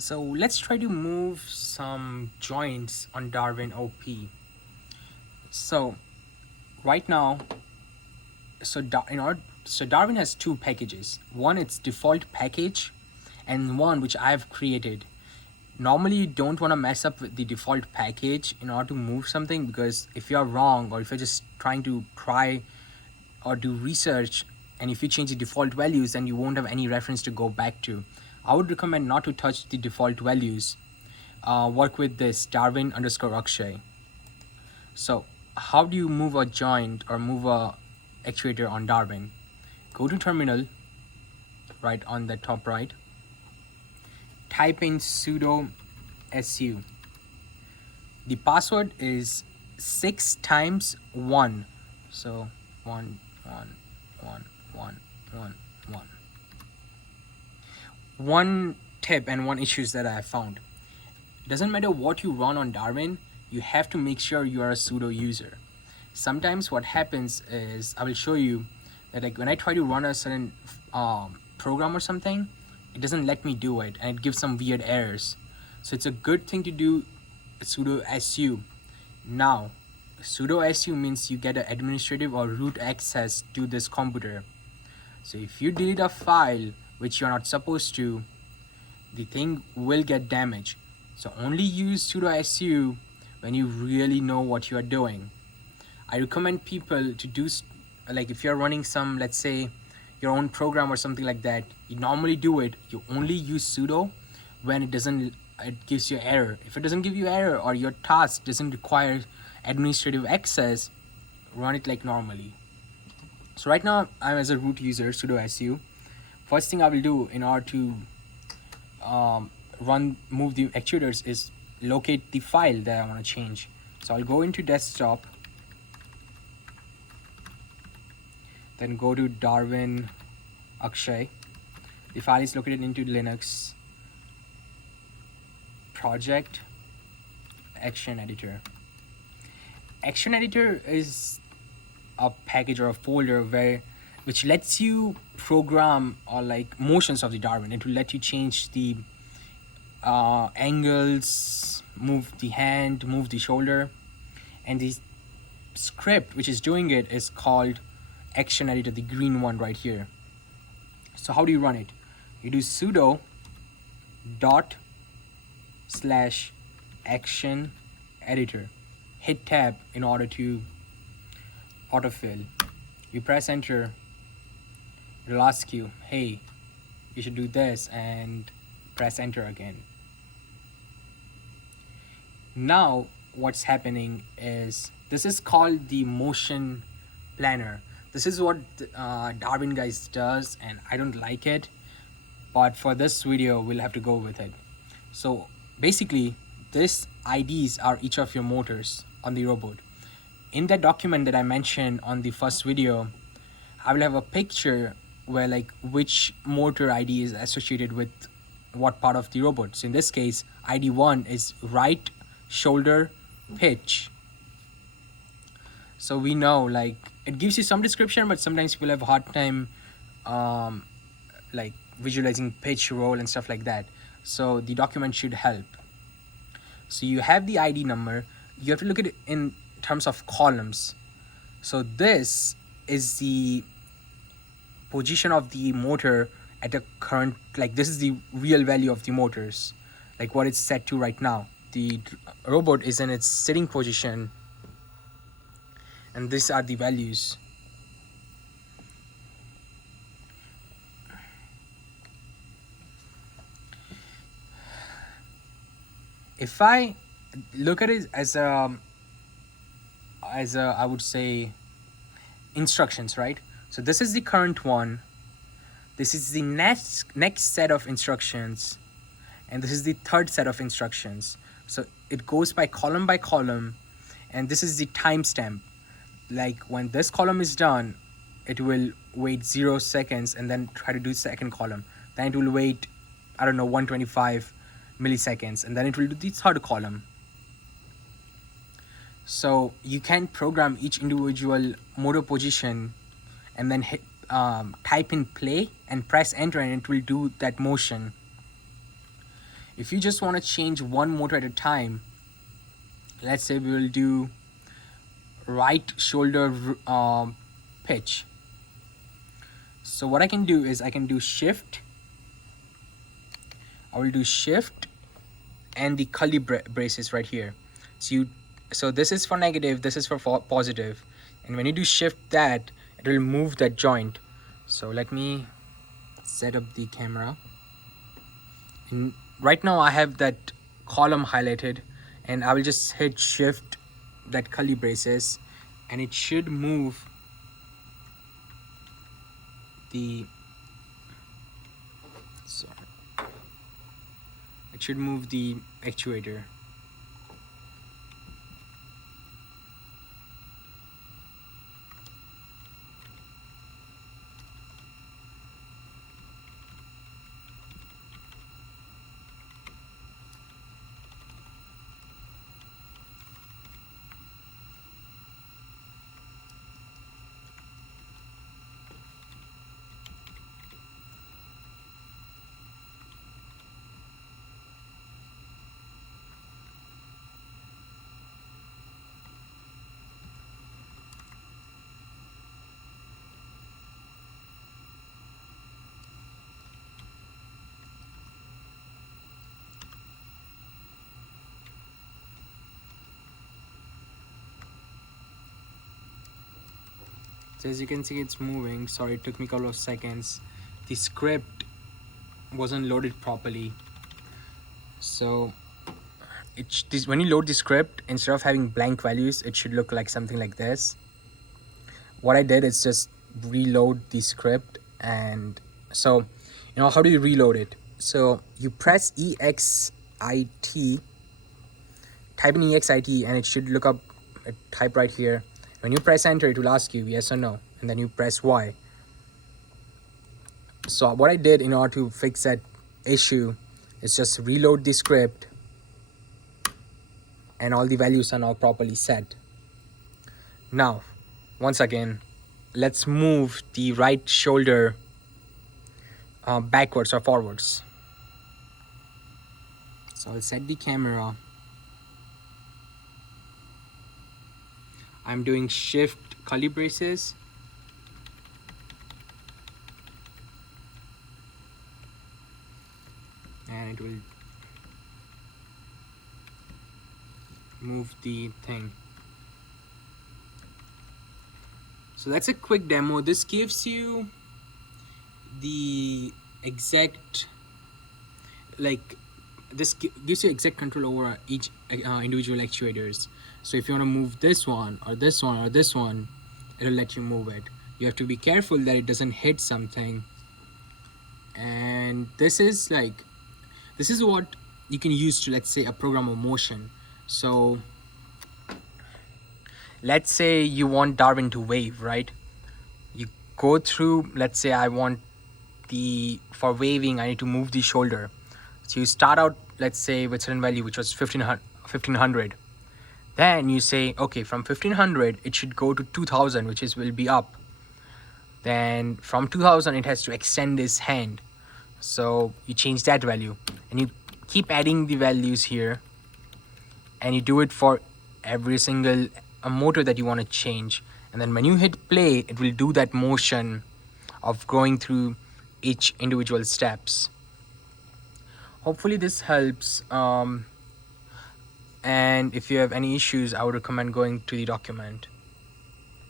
So let's try to move some joints on Darwin OP. So right now, so Darwin has two packages. One its default package, and one which I've created. Normally, you don't want to mess up with the default package in order to move something, because if you're wrong or if you're just trying to try or do research, and if you change the default values, then you won't have any reference to go back to. I would recommend not to touch the default values. Work with this Darwin underscore Akshay. So how do you move a joint or move a actuator on Darwin? Go to terminal, right on the top right. Type in sudo su. The password is 6 times 1. So 1 1 1 1 1 1. One tip and one issues that I have found. It doesn't matter what you run on Darwin, you have to make sure you are a sudo user. Sometimes what happens is, I will show you that like when I try to run a certain program or something, it doesn't let me do it and it gives some weird errors. So it's a good thing to do sudo su. Now sudo su means you get an administrative or root access to this computer. So if you delete a file which you're not supposed to, the thing will get damaged. So only use sudo su when you really know what you are doing. I recommend people to do, like if you're running some, let's say your own program or something like that, you normally do it, you only use sudo when it gives you error. If it doesn't give you error or your task doesn't require administrative access, run it like normally. So right now I'm as a root user, sudo su. First thing I will do in order to move the actuators is locate the file that I want to change. So I'll go into desktop, then go to Darwin Akshay. The file is located into Linux project action editor. Action editor is a package or a folder which lets you program or like motions of the Darwin. It will let you change the angles, move the hand, move the shoulder, and the script which is doing it is called action editor, the green one right here. So how do you run it? You do sudo dot slash action editor. Hit tab in order to autofill. You press enter. It'll ask you, hey, you should do this, and press enter again. Now what's happening is, this is called the motion planner. This is what Darwin guys does, and I don't like it, but for this video we'll have to go with it. So basically, these IDs are each of your motors on the robot. In that document that I mentioned on the first video, I will have a picture where like which motor ID is associated with what part of the robot. So in this case, ID 1 is right shoulder pitch. So we know, like, it gives you some description, but sometimes people have a hard time like visualizing pitch, roll and stuff like that. So the document should help. So you have the ID number. You have to look at it in terms of columns. So this is the position of the motor at a current, like this is the real value of the motors, like what it's set to right now. The robot is in its sitting position, and these are the values. If I look at it as a I would say instructions, right? So this is the current one, this is the next set of instructions, and this is the third set of instructions. So it goes by column, and this is the timestamp. Like when this column is done, it will wait 0 seconds and then try to do second column. Then it will wait, I don't know, 125 milliseconds, and then it will do the third column. So you can program each individual motor position and then hit, type in play and press enter, and it will do that motion. If you just want to change one motor at a time, let's say we will do right shoulder pitch. So what I can do is I can do shift. I will do shift and the curly braces right here. So this is for negative, this is for positive, and when you do shift that, it will move that joint. So let me set up the camera, and right now I have that column highlighted, and I will just hit shift that curly braces, and it should move the actuator. So as you can see, it's moving. Sorry, it took me a couple of seconds. The script wasn't loaded properly. So when you load the script, instead of having blank values, it should look like something like this. What I did is just reload the script. And so, how do you reload it? So you press EXIT, type in EXIT, and it should look up a type right here. When you press enter, it will ask you yes or no, and then you press Y. So what I did in order to fix that issue is just reload the script, and all the values are now properly set. Now, once again, let's move the right shoulder backwards or forwards. So I'll set the camera. I'm doing shift curly braces. And it will move the thing. So that's a quick demo. This gives you the exact, gives you exact control over each individual actuators. So if you want to move this one or this one or this one, it'll let you move it. You have to be careful that it doesn't hit something. And this is what you can use to, let's say, a program of motion. So let's say you want Darwin to wave, right? You go through, let's say I want for waving, I need to move the shoulder. So you start out, let's say, with certain value, which was 1500. Then you say, okay, from 1500, it should go to 2000, which will be up. Then from 2000, it has to extend this hand. So you change that value, and you keep adding the values here, and you do it for every single motor that you want to change. And then when you hit play, it will do that motion of going through each individual steps. Hopefully this helps. And if you have any issues, I would recommend going to the document.